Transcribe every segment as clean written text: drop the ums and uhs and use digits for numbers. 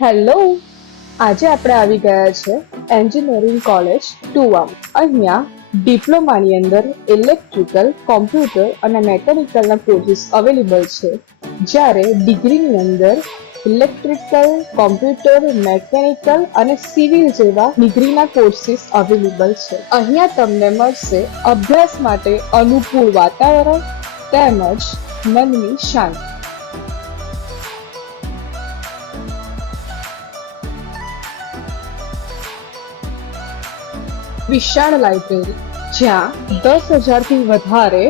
Hello, આજે આપણે આવી ગયા છે એન્જિનિયરિંગ કોલેજ ટુવામાં. અહીંયા ડિપ્લોમાની અંદર ઇલેક્ટ્રિકલ, કોમ્પ્યુટર અને મેકેનિકલના કોર્સીસ અવેલેબલ છે, જ્યારે ડિગ્રીની અંદર ઇલેક્ટ્રિકલ, કોમ્પ્યુટર, મેકેનિકલ અને સિવિલ જેવા ડિગ્રીના કોર્સીસ અવેલેબલ છે. અહીંયા તમને મળશે અભ્યાસ માટે અનુકૂળ વાતાવરણ તેમજ મનની શાંતિ. વિશાળ લાઇબ્રેરી, જ્યાં 10,000થી વધારે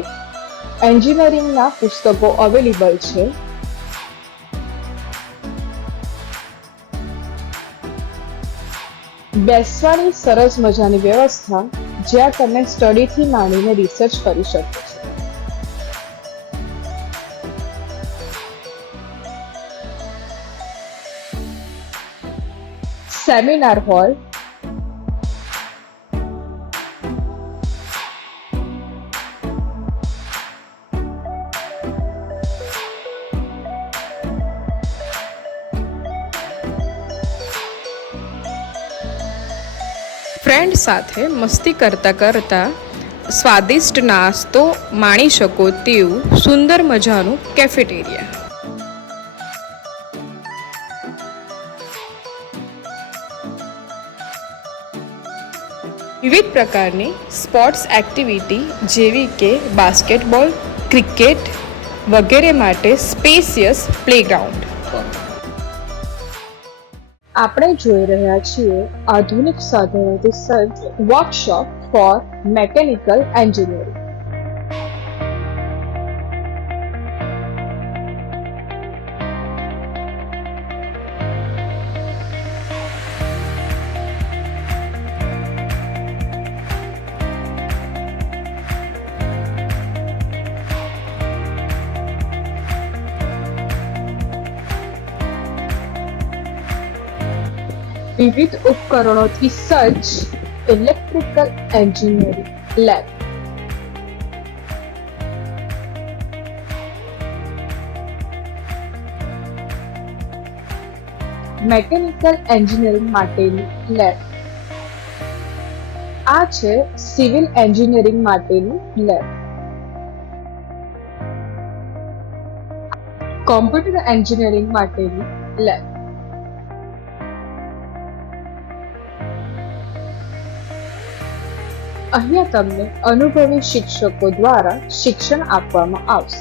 એન્જિનિયરિંગના પુસ્તકો અવેલેબલ છે. બેસવાની સરસ મજાની વ્યવસ્થા, જ્યાં તમે સ્ટડીથી માંડીને રિસર્ચ કરી શકો છો. સેમિનાર હોલ, ફ્રેન્ડ સાથે મસ્તી કરતા કરતા સ્વાદિષ્ટ નાસ્તો માણી શકો તેવું સુંદર મજાનું કેફેટેરિયા. વિવિધ પ્રકારની સ્પોર્ટ્સ એક્ટિવિટી જેવી કે બાસ્કેટબોલ, ક્રિકેટ વગેરે માટે સ્પેશિયસ પ્લેગ્રાઉન્ડ. આપણે જોઈ રહ્યા છીએ આધુનિક સાધનોથી સજ્જ વર્કશોપ ફોર મેકેનિકલ એન્જિનિયરિંગ. વિવિધ ઉપકરણોથી સજ્જ electrical engineering lab. Mechanical engineering માટેની લેબ. આ છે સિવિલ એન્જિનિયરિંગ માટેની લેબ. કોમ્પ્યુટર એન્જિનિયરિંગ માટેની લેબ. અહીંયા તમને અનુભવી શિક્ષકો દ્વારા શિક્ષણ આપવામાં આવશે.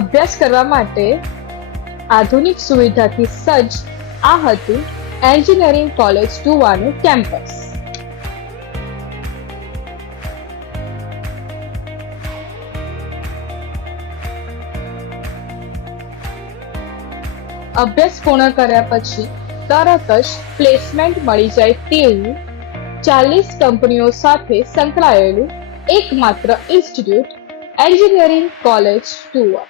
અભ્યાસ કરવા માટે આધુનિક સુવિધાથી સજ્જ આ હતું એન્જિનિયરિંગ કોલેજ ટુવાનું કેમ્પસ. અભ્યાસ પૂર્ણ કર્યા પછી તરત જ પ્લેસમેન્ટ મળી જાય તેવું 40 કંપનીઓ સાથે સંકળાયેલું એકમાત્ર ઇન્સ્ટિટ્યૂટ એન્જિનિયરિંગ કોલેજ ટુવા.